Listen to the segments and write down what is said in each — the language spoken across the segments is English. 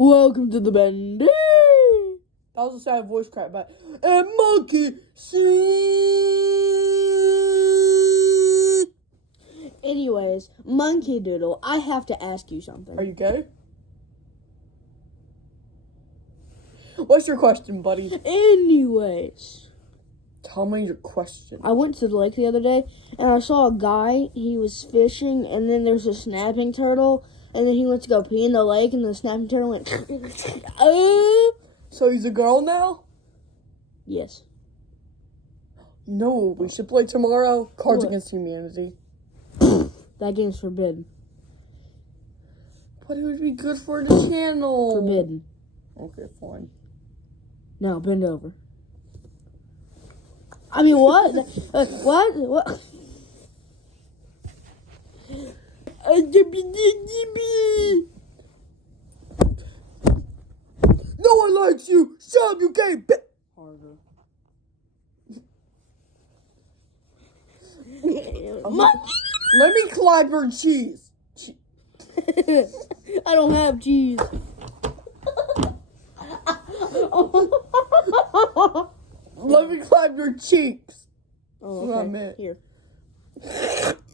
Welcome to the Bendy. That was a sad voice crack, but and monkey see. Anyways, Monkey Doodle, I have to ask you something. Are you gay? What's your question, buddy? Anyways, Tell me your question. I went to the lake the other day, and I saw a guy, he was fishing, and then there's a snapping turtle, and then he went to go pee in the lake, and the snapping turtle went, So he's a girl now? Yes. You know what we should play tomorrow? Cards What? Against Humanity. That game's forbidden. But it would be good for the channel. Forbidden. Okay, fine. Now, bend over. I mean, what? What? No one likes you! Shut up, you gay bitch! Harder. Let me clap your cheese. I don't have cheese. Let me clap your cheeks. Oh, That's what I okay. meant. Here.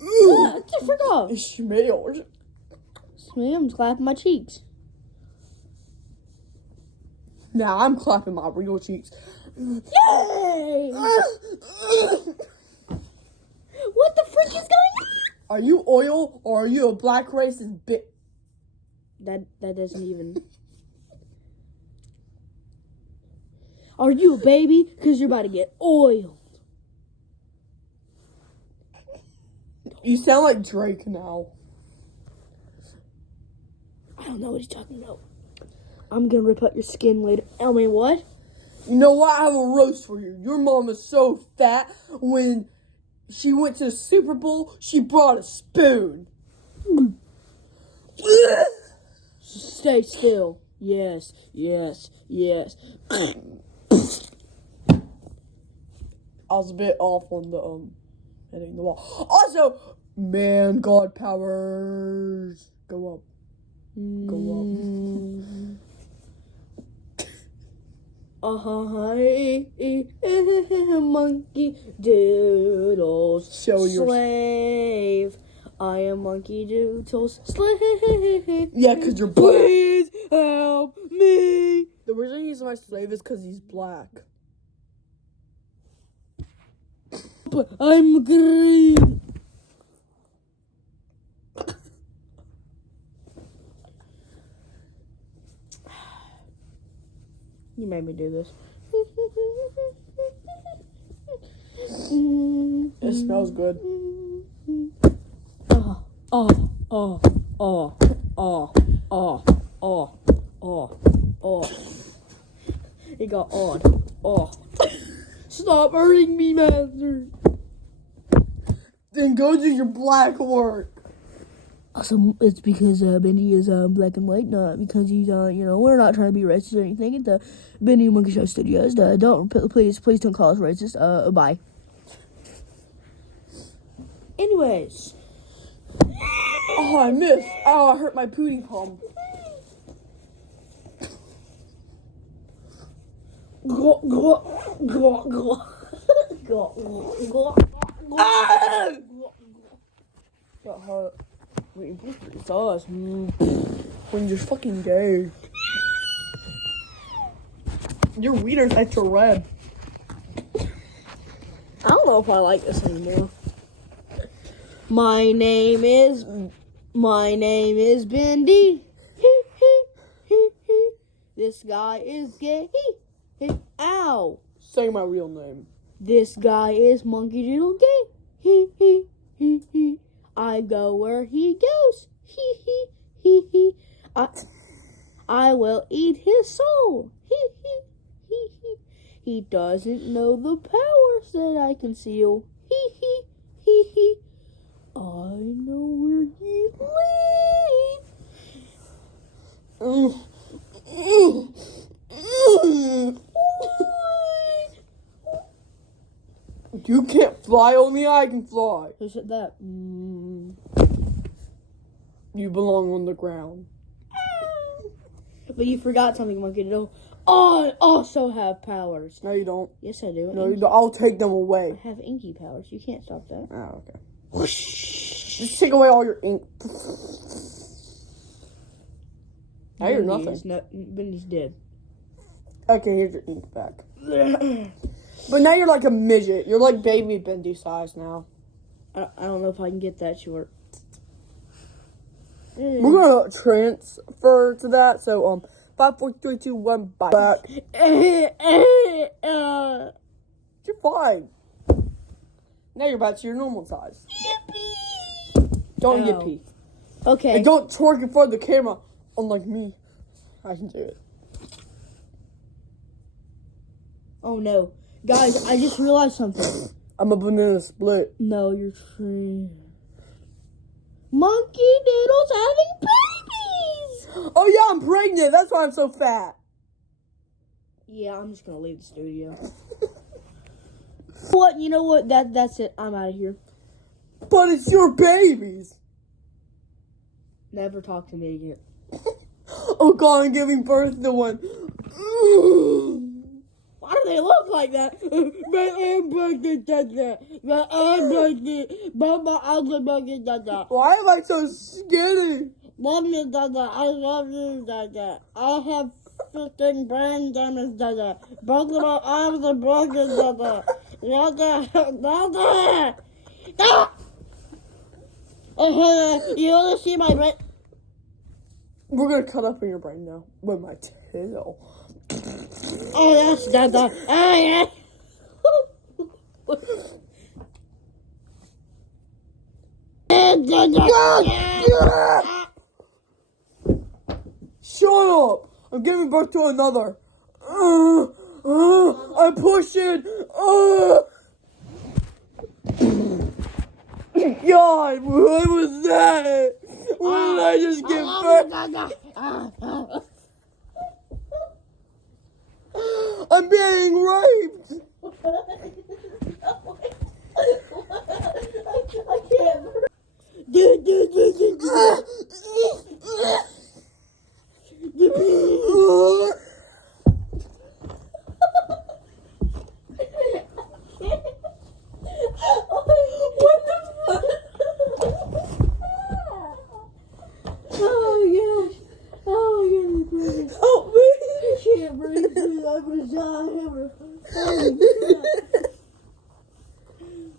Ooh, Just frick off. it smells. I'm clapping my cheeks. Now I'm clapping my real cheeks. Yay! What the frick is going on? Are you oil or are you a black racist bitch? That doesn't even. Are you a baby? Because you're about to get oiled. You sound like Drake now. I don't know what he's talking about. I'm gonna rip out your skin later. I mean, what? You know what? I have a roast for you. Your mom is so fat when she went to the Super Bowl, she brought a spoon. Stay still. Yes. I was a bit off on the hitting the wall. Also, man, God powers. Go up. Monkey Doodle's Show your slave. I am Monkey Doodle's slave. Yeah, because you're black. Please help me. The reason he's my slave is because he's black. But I'm green. You made me do this. It smells good. It got on. Stop hurting me, master. Then go do your black work. Also, it's because Bendy is black and white, not because he's we're not trying to be racist or anything. At the Bendy Monkey Show Studios, please don't call us racist. Bye. Anyways, Oh, I missed. Oh, I hurt my pooty palm. Ah! Got hurt. Wait, you pushed it sauce. When you're fucking gay. Your wiener's extra red. I don't know if I like this anymore. My name is Bendy. This guy is gay. Ow. Say my real name. This guy is Monkey Doodle gay. I go where he goes. I will eat his soul. He doesn't know the powers that I conceal. I know where he lives. You can't fly, only I can fly. Who said that? You belong on the ground. But you forgot something, Monkey. I also have powers. No, you don't. Yes, I do. No, you don't. I'll take them I away. have inky powers. You can't stop that. Oh, okay. Just take away all your ink. Now you're nothing. Bendy's dead. Okay, here's your ink back. But now you're like a midget. You're like baby Bendy size now. I don't know if I can get that short. We're gonna transfer to that. So 5, 4, 3, 2, 1, bye. Back. You're fine. Now you're back to your normal size. Yippee! Don't Ow. yippee. Okay. And don't twerk in front of the camera, unlike me. I can do it. Oh no, guys! I just realized something. I'm a banana split. No, you're true. Monkey Doodle's having babies. Oh yeah, I'm pregnant. That's why I'm so fat. Yeah, I'm just gonna leave the studio. What? You know what? That's it. I'm out of here. But it's your babies. Never talk to me again. Oh God, I'm giving birth to one. Why do they look like that? My arm broken, Dada. My arm broken. Mama, I'm broken, Dada. Why am I so skinny? Mommy, Dada, I love you, Dada. I have freaking brain damage, Dada. Both of my arms are broken, Dada. Dada, Dada. Ah! You want to see my brain? We're gonna cut up in your brain now with my tail. Oh, yes, Dada. Ah, yeah. Shut up! I'm giving birth to another. I'm pushing. God, what was that? What did I just give birth? I'm being raped. I can't. Dude. What the fuck? Oh gosh. Oh my goodness. Help me. I can't breathe, dude. I'm gonna die.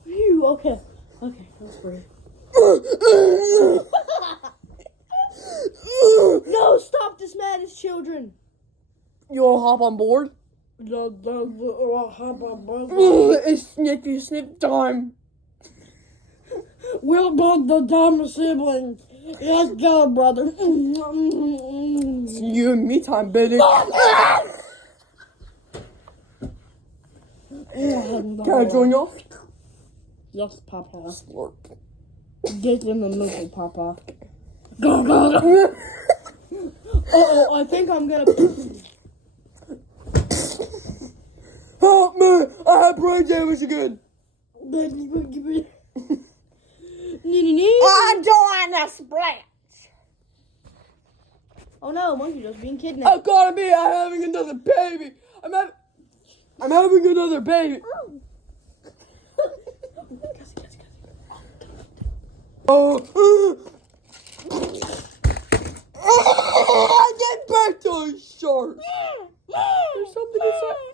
Phew, okay, let's breathe. No, stop this madness, children. You wanna hop on board? It's snippy snip time. We're both the dumb siblings. Let's go, brother. It's you and me time, baby. Can I join y'all? Yes, Papa. Slurp. Get in the middle, Papa. Go. Uh-oh, I think I'm gonna... Help me! I have brain damage again. I joined the split. Oh no, Monkey Joe's being kidnapped. Oh God, I'm having another baby. I'm having another baby. Oh, I get back to a shark. There's something inside.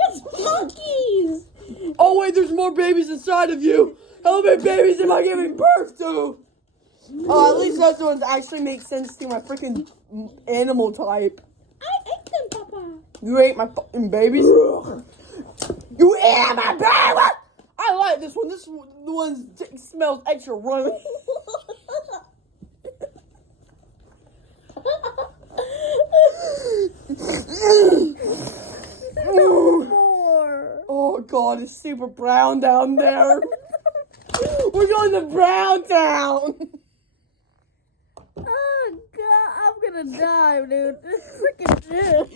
It's monkeys. Oh wait, there's more babies inside of you. How many babies am I giving birth to? Oh, at least those ones actually make sense to my freaking animal type. I ate them, Papa. You ate my fucking babies? You ate my baby! I like this one. This one smells extra runny. More. Oh God, it's super brown down there. We're going to Brown Town. Oh God, I'm gonna die, dude. Freaking shit.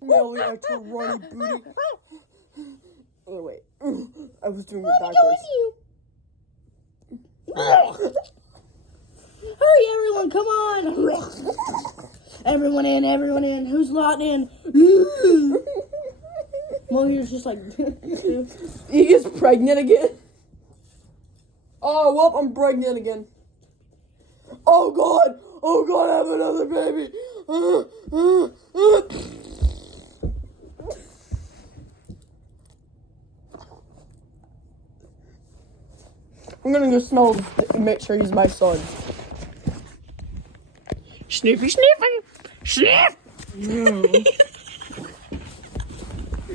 Really extra runny booty. Oh wait, I was doing it Mommy, backwards. go with you. Hurry come on. Everyone in. Who's not in? Monkey's just like... He gets pregnant again. Oh, well, I'm pregnant again. Oh, God. Oh, God, I have another baby. I'm gonna go smell and make sure he's my son. Sniffy, sniff.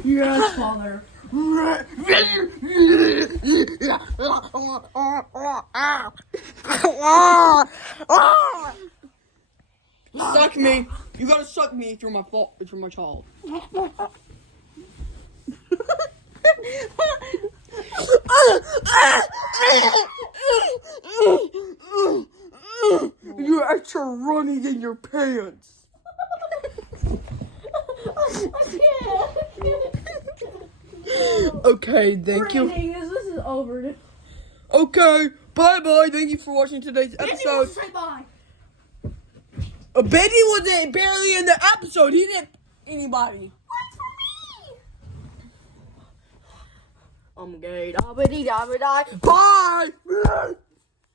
Yes, father. Suck me. You gotta suck me if you're my fault. If you're my child. You're extra running in your pants. Okay, thank you. This is over. Okay, bye. Thank you for watching today's episode. Say bye. Bendy wasn't barely in the episode. He didn't anybody. What's for me? I'm gay. Bye.